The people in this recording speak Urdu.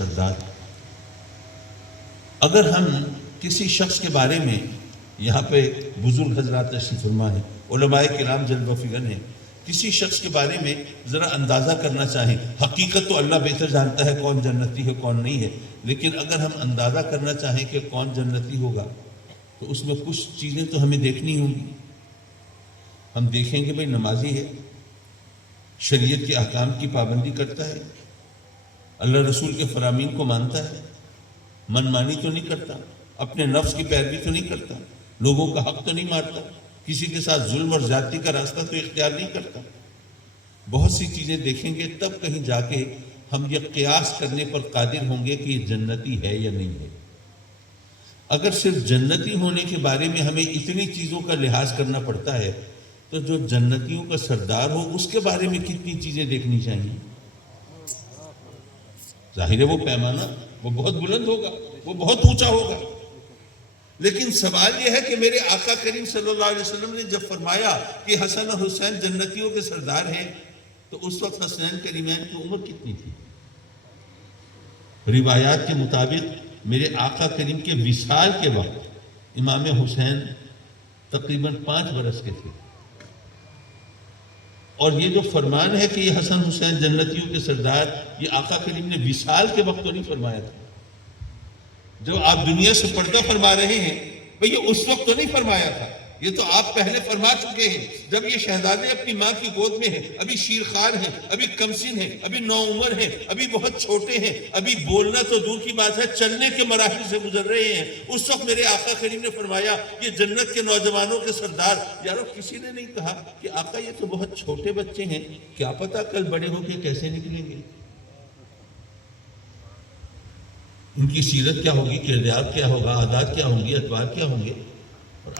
سردار، اگر ہم کسی شخص کے بارے میں، یہاں پہ بزرگ حضرات تشریف فرما ہیں، علماء کرام جلوہ فکر ہیں، کسی شخص کے بارے میں ذرا اندازہ کرنا چاہیں، حقیقت تو اللہ بہتر جانتا ہے کون جنتی ہے کون نہیں ہے، لیکن اگر ہم اندازہ کرنا چاہیں کہ کون جنتی ہوگا تو اس میں کچھ چیزیں تو ہمیں دیکھنی ہوں گی۔ ہم دیکھیں گے بھئی نمازی ہے، شریعت کے احکام کی پابندی کرتا ہے، اللہ رسول کے فرامین کو مانتا ہے، من مانی تو نہیں کرتا، اپنے نفس کی پیروی تو نہیں کرتا، لوگوں کا حق تو نہیں مارتا، کسی کے ساتھ ظلم اور زیادتی کا راستہ تو اختیار نہیں کرتا۔ بہت سی چیزیں دیکھیں گے تب کہیں جا کے ہم یہ قیاس کرنے پر قادر ہوں گے کہ یہ جنتی ہے یا نہیں ہے۔ اگر صرف جنتی ہونے کے بارے میں ہمیں اتنی چیزوں کا لحاظ کرنا پڑتا ہے تو جو جنتیوں کا سردار ہو اس کے بارے میں کتنی چیزیں دیکھنی چاہیے؟ ظاہر ہے وہ پیمانہ وہ بہت بلند ہوگا، وہ بہت اونچا ہوگا، لیکن سوال یہ ہے کہ میرے آقا کریم صلی اللہ علیہ وسلم نے جب فرمایا کہ حسن اور حسین جنتیوں کے سردار ہیں تو اس وقت حسنین کریمین کی عمر کتنی تھی؟ روایات کے مطابق میرے آقا کریم کے وصال کے وقت امام حسین تقریباً 5 برس کے تھے، اور یہ جو فرمان ہے کہ یہ حسن حسین جنتیوں کے سردار، یہ آقا کریم نے وصال کے وقت تو نہیں فرمایا تھا۔ جب آپ دنیا سے پردہ فرما رہے ہیں بھئی یہ اس وقت تو نہیں فرمایا تھا، یہ تو آپ پہلے فرما چکے ہیں جب یہ شہزادے اپنی ماں کی گود میں ہیں، ابھی شیرخوار ہیں، ابھی کمسن ہیں، ابھی نوعمر ہیں، ابھی بہت چھوٹے ہیں، ابھی بولنا تو دور کی بات ہے چلنے کے مراحل سے گزر رہے ہیں، اس وقت میرے آقا کریم نے فرمایا یہ جنت کے نوجوانوں کے سردار۔ یارو کسی نے نہیں کہا کہ آقا یہ تو بہت چھوٹے بچے ہیں، کیا پتہ کل بڑے ہو کے کیسے نکلیں گے، ان کی سیرت کیا ہوگی، کردار کیا ہوگا، عادات کیا ہوں گی، اتوار کیا ہوں گے۔ اور